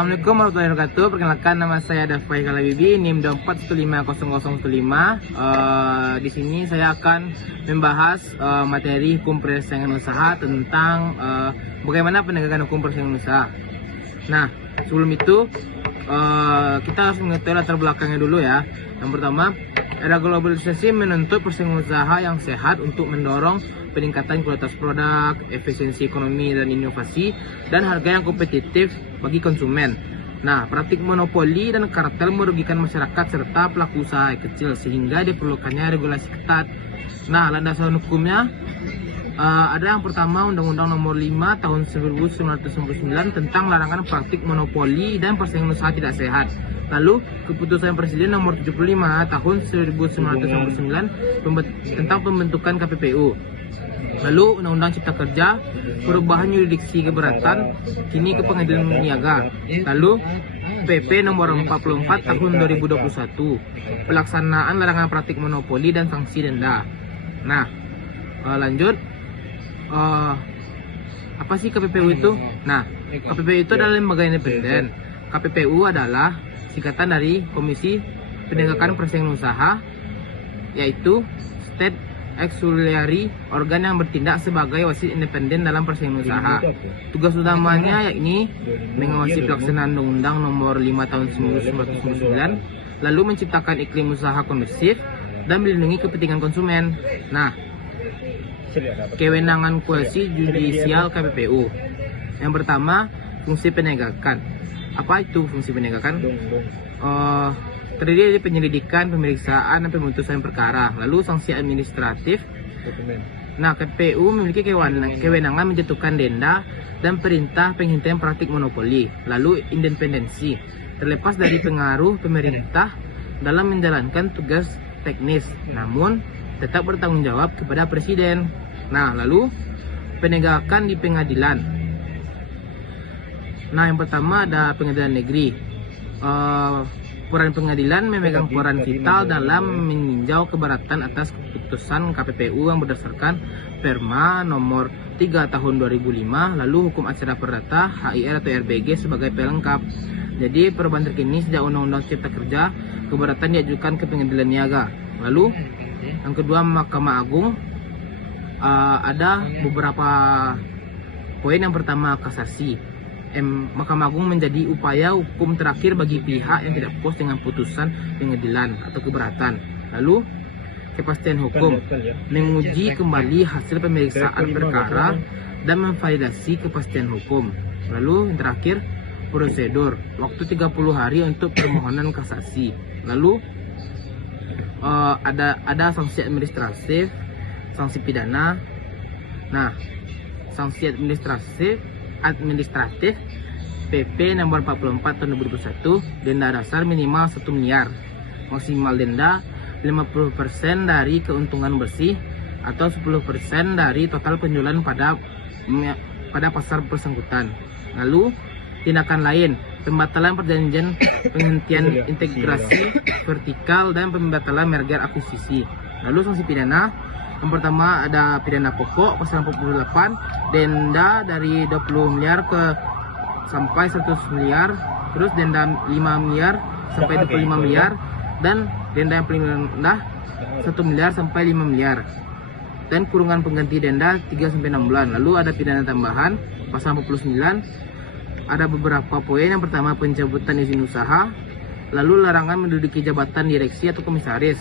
Assalamualaikum warahmatullahi wabarakatuh. Perkenalkan, nama saya Dafai Kalabibi, NIM 24150005. Di sini saya akan membahas materi hukum persaingan usaha tentang bagaimana penegakan hukum persaingan usaha. Nah, sebelum itu kita harus mengetahui latar belakangnya dulu ya. Yang pertama, era globalisasi menuntut persaingan usaha yang sehat untuk mendorong peningkatan kualitas produk, efisiensi ekonomi dan inovasi, dan harga yang kompetitif bagi konsumen. Nah, praktik monopoli dan kartel merugikan masyarakat serta pelaku usaha kecil sehingga diperlukannya regulasi ketat. Nah, landasan hukumnya ada yang pertama Undang-Undang Nomor 5 Tahun 1999 tentang larangan praktik monopoli dan persaingan usaha tidak sehat. Lalu Keputusan Presiden Nomor 75 Tahun 1999 tentang pembentukan KPPU. Lalu Undang-Undang Cipta Kerja, perubahan yurisdiksi keberatan kini ke pengadilan niaga. Lalu PP Nomor 44 Tahun 2021, pelaksanaan larangan praktik monopoli dan sanksi denda. Nah, lanjut. Apa sih KPPU itu? Nah, KPPU itu adalah lembaga independen. KPPU adalah singkatan dari Komisi Penegakan Persaingan Usaha, yaitu State Auxiliary Organ yang bertindak sebagai wasit independen dalam persaingan usaha. Tugas utamanya yakni mengawasi pelaksanaan Undang-Undang Nomor 5 Tahun 1999, lalu menciptakan iklim usaha kondusif dan melindungi kepentingan konsumen. Nah, kewenangan kuasi judisial KPPU. Yang pertama, fungsi penegakan. Apa itu fungsi penegakan? Terdiri dari penyelidikan, pemeriksaan, dan pemutusan perkara. Lalu sanksi administratif. Nah, KPPU memiliki kewenangan menjatuhkan denda dan perintah penghentian praktik monopoli. Lalu independensi, terlepas dari pengaruh pemerintah dalam menjalankan tugas teknis, namun tetap bertanggung jawab kepada presiden. Nah, lalu penegakan di pengadilan. Nah, yang pertama ada pengadilan negeri. Peran pengadilan memegang peran vital dalam meninjau keberatan atas keputusan KPPU yang berdasarkan Perma Nomor 3 Tahun 2005, lalu hukum acara perdata HIR atau RBG sebagai pelengkap. Jadi perubahan terkini sejak Undang-Undang Cipta Kerja, keberatan diajukan ke pengadilan niaga. Lalu yang kedua, Mahkamah Agung. Ada beberapa poin. Yang pertama, kasasi. Mahkamah Agung menjadi upaya hukum terakhir bagi pihak yang tidak puas dengan putusan pengadilan atau keberatan. Lalu kepastian hukum, menguji kembali hasil pemeriksaan perkara dan memvalidasi kepastian hukum. Lalu yang terakhir, prosedur, waktu 30 hari untuk permohonan kasasi. Lalu ada sanksi administratif, sanksi pidana. Nah, sanksi administratif PP Nomor 44 Tahun 2021, denda dasar minimal 1 miliar, maksimal denda 50% dari keuntungan bersih atau 10% dari total penjualan pada pasar bersangkutan. Lalu tindakan lain, pembatalan perjanjian penghentian integrasi vertikal dan pembatalan merger akuisisi. Lalu sanksi pidana, yang pertama ada pidana pokok pasal 48, denda dari 20 miliar sampai 100 miliar, terus denda 5 miliar sampai 25 miliar, dan denda yang paling rendah 1 miliar sampai 5 miliar, dan kurungan pengganti denda 3 sampai 6 bulan. Lalu ada pidana tambahan pasal 49, ada beberapa poin. Yang pertama, pencabutan izin usaha, lalu larangan menduduki jabatan direksi atau komisaris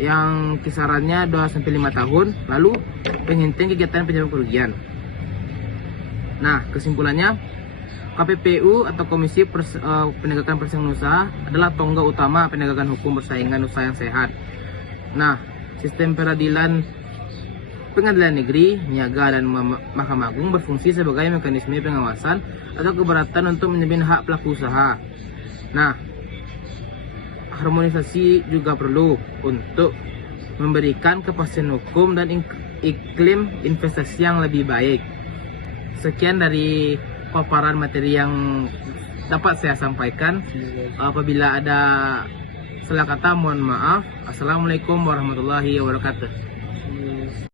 yang kisarannya 2-5 tahun, lalu penghentian kegiatan penjamin kerugian. Nah, kesimpulannya, KPPU atau Komisi Penegakan Persaingan Usaha adalah tonggak utama penegakan hukum persaingan usaha yang sehat. Nah, sistem pengadilan negeri, niaga, dan Mahkamah Agung berfungsi sebagai mekanisme pengawasan atau keberatan untuk menjamin hak pelaku usaha. Nah, harmonisasi juga perlu untuk memberikan kepastian hukum dan iklim investasi yang lebih baik. Sekian dari paparan materi yang dapat saya sampaikan. Apabila ada salah kata, mohon maaf. Assalamualaikum warahmatullahi wabarakatuh.